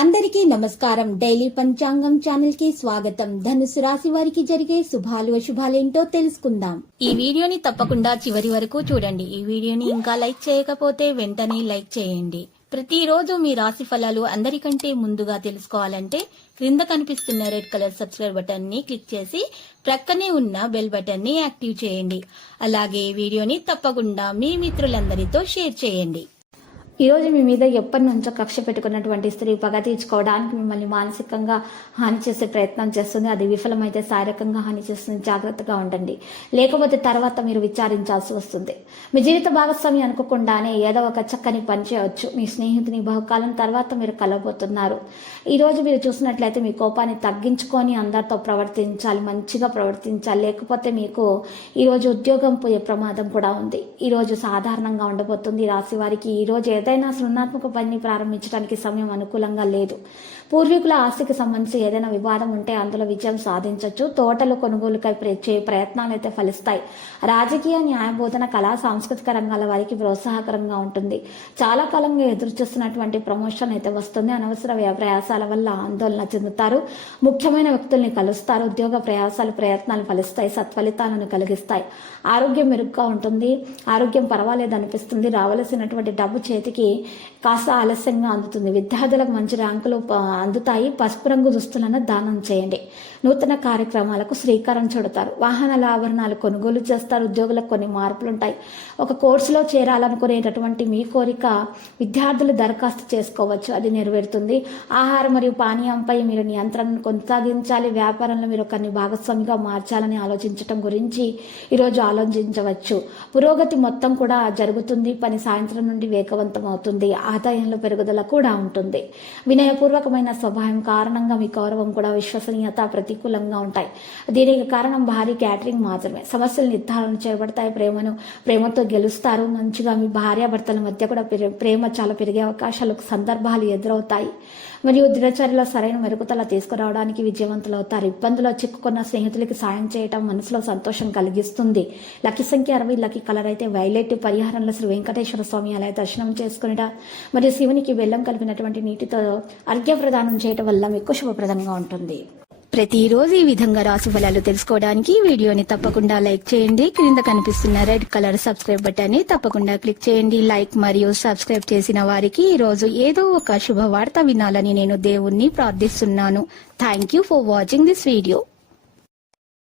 అందరికీ నమస్కారం. డైలీ పంచాంగం ఛానల్ కి స్వాగతం. ధనుసు రాశి వారికి జరిగే శుభాలు అశుభాలేంటో తెలుసుకుందాం. ఈ వీడియోని తప్పకుండా చివరి వరకు చూడండి. ఈ వీడియోని ఇంకా లైక్ చేయకపోతే వెంటనే లైక్ చేయండి. ప్రతిరోజు మీ రాశి ఫలాలు అందరికంటే ముందుగా తెలుసుకోవాలంటే క్రింద కనిపిస్తున్న రెడ్ కలర్ సబ్స్క్రైబ్ బటన్ ని క్లిక్ చేసి ప్రక్కనే ఉన్న బెల్ బటన్ ని యాక్టివ్ చేయండి. అలాగే వీడియోని తప్పకుండా మీ మిత్రులందరితో షేర్ చేయండి. ఈరోజు మీ మీద ఎప్పటి నుంచో కక్ష పెట్టుకున్నటువంటి స్త్రీ పగ తీర్చుకోవడానికి మిమ్మల్ని మానసికంగా హాని చేసే ప్రయత్నం చేస్తుంది. అది విఫలమైతే శారీరకంగా హాని చేస్తుంది. జాగ్రత్తగా ఉండండి, లేకపోతే తర్వాత మీరు విచారించాల్సి వస్తుంది. మీ జీవిత భాగస్వామి అనుకోకుండానే ఏదో ఒక చక్కని పని చేయవచ్చు. మీ స్నేహితుని బహుకాలం తర్వాత మీరు కలవబోతున్నారు. ఈరోజు మీరు చూసినట్లయితే మీ కోపాన్ని తగ్గించుకొని అందరితో ప్రవర్తించాలి, మంచిగా ప్రవర్తించాలి. లేకపోతే మీకు ఈరోజు ఉద్యోగం పోయే ప్రమాదం కూడా ఉంది. ఈరోజు సాధారణంగా ఉండబోతుంది. రాశి వారికి ఈరోజు ఏదైనా సృజనాత్మక పనిని ప్రారంభించడానికి సమయం అనుకూలంగా లేదు. పూర్వీకుల ఆస్తికి సంబంధించి ఏదైనా వివాదం ఉంటే అందులో విజయం సాధించవచ్చు. తోటలు కొనుగోలుకై ప్రయత్నాలు అయితే ఫలిస్తాయి. రాజకీయ, న్యాయబోధన, కళా, సాంస్కృతిక రంగాల వారికి ప్రోత్సాహకరంగా ఉంటుంది. చాలా కాలంగా ఎదురు చూస్తున్నటువంటి ప్రమోషన్ అయితే వస్తుంది. అనవసర ప్రయాసాల వల్ల ఆందోళన చెందుతారు. ముఖ్యమైన వ్యక్తుల్ని కలుస్తారు. ఉద్యోగ ప్రయత్నాలు ఫలిస్తాయి, సత్ఫలితాలను కలిగిస్తాయి. ఆరోగ్యం మెరుగ్గా ఉంటుంది. ఆరోగ్యం పర్వాలేదు అనిపిస్తుంది. రావలసినటువంటి డబ్బు చేతికి కాస్త ఆలస్యంగా అందుతుంది. విద్యార్థులకు మంచి ర్యాంకులు అందుతాయి. పసుపు రంగు దుస్తులను దానం చేయండి. నూతన కార్యక్రమాలకు శ్రీకారం చుడతారు. వాహనాల ఆభరణాలు కొనుగోలు చేస్తారు. ఉద్యోగులకు కొన్ని మార్పులు ఉంటాయి. ఒక కోర్సులో చేరాలనుకునేటటువంటి మీ కోరిక విద్యార్థులు దరఖాస్తు చేసుకోవచ్చు, అది నెరవేరుతుంది. ఆహారం మరియు పానీయంపై మీరు నియంత్రణను కొనసాగించాలి. వ్యాపారంలో మీరు ఒకరిని భాగస్వామిగా మార్చాలని ఆలోచించటం గురించి ఈరోజు ఆలోచించవచ్చు. పురోగతి మొత్తం కూడా జరుగుతుంది. పని సాయంత్రం నుండి వేగవంతం అవుతుంది. ఆదాయంలో పెరుగుదల కూడా ఉంటుంది. వినయపూర్వకమైన స్వభావం కారణంగా మీ గౌరవం కూడా విశ్వసనీయత ప్రతికూలంగా ఉంటాయి. దీనికి కారణం భారీ క్యాటరింగ్ మాత్రమే. సమస్యలు నిర్ధారణ చేయబడతాయి. ప్రేమతో గెలుస్తారు. మంచిగా మీ భార్యాభర్తల మధ్య కూడా ప్రేమ చాలా పెరిగే అవకాశాలు, సందర్భాలు ఎదురవుతాయి. మరియు దినచర్యలో సరైన మెరుగుదల తీసుకురావడానికి విజయవంతులవుతారు. ఇబ్బందులో చిక్కుకున్న స్నేహితులకి సాయం చేయటం మనసులో సంతోషం కలిగిస్తుంది. లక్కీ సంఖ్య 60, లక్కీ కలర్ అయితే వైలెట్. పరిహారంలో శ్రీ వెంకటేశ్వర స్వామి ఆలయ దర్శనం చేసుకునేట మరియు శివునికి బెల్లం కలిపినటువంటి నీటితో అర్ఘ్య ప్రదానం చేయటం వల్ల మీకు శుభప్రదంగా ఉంటుంది. ప్రతిరోజు ఈ విధంగా రాశి ఫలాలు తెలుసుకోవడానికి వీడియోని తప్పకుండా లైక్ చేయండి. క్రింద కనిపిస్తున్న రెడ్ కలర్ సబ్స్క్రైబ్ బటన్ ని తప్పకుండా క్లిక్ చేయండి. లైక్ మరియు సబ్స్క్రైబ్ చేసిన వారికి ఈ రోజు ఏదో ఒక శుభవార్త వినాలని నేను దేవుణ్ణి ప్రార్థిస్తున్నాను. Thank you for watching this video.